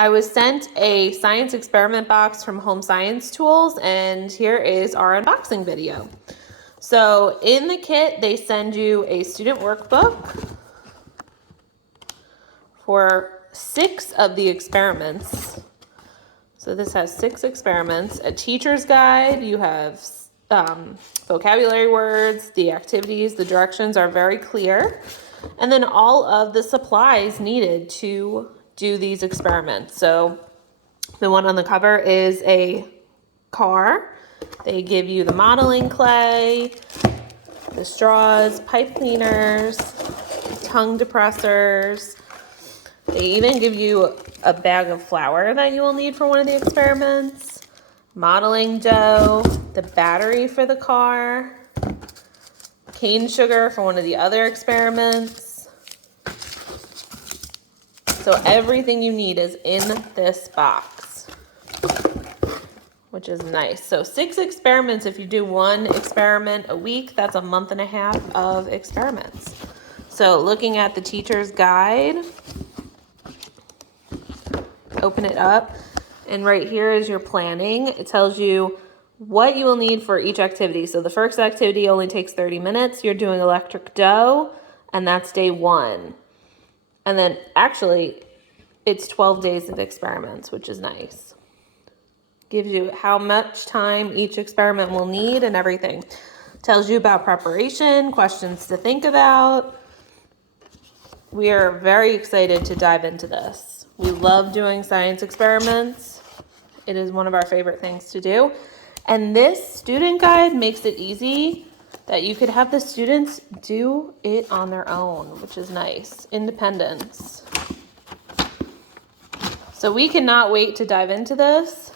I was sent a science experiment box from Home Science Tools, and here is our unboxing video. So in the kit, they send you a student workbook for 6 of the experiments. So this has 6 experiments, a teacher's guide, you have vocabulary words, the activities, the directions are very clear, and then all of the supplies needed to do these experiments. So the one on the cover is a car. They give you the modeling clay, the straws, pipe cleaners, tongue depressors. They even give you a bag of flour that you will need for one of the experiments, modeling dough, the battery for the car, cane sugar for one of the other experiments. So everything you need is in this box, which is nice. So 6 experiments. If you do 1 experiment a week, that's a month and a half of experiments. So looking at the teacher's guide, open it up, and right here is your planning. It tells you what you will need for each activity. So the first activity only takes 30 minutes. You're doing electric dough, and that's day 1. And then actually, it's 12 days of experiments, which is nice. Gives you how much time each experiment will need and everything. Tells you about preparation, questions to think about. We are very excited to dive into this. We love doing science experiments. It is one of our favorite things to do. And this student guide makes it easy that you could have the students do it on their own, which is nice. Independence. So we cannot wait to dive into this.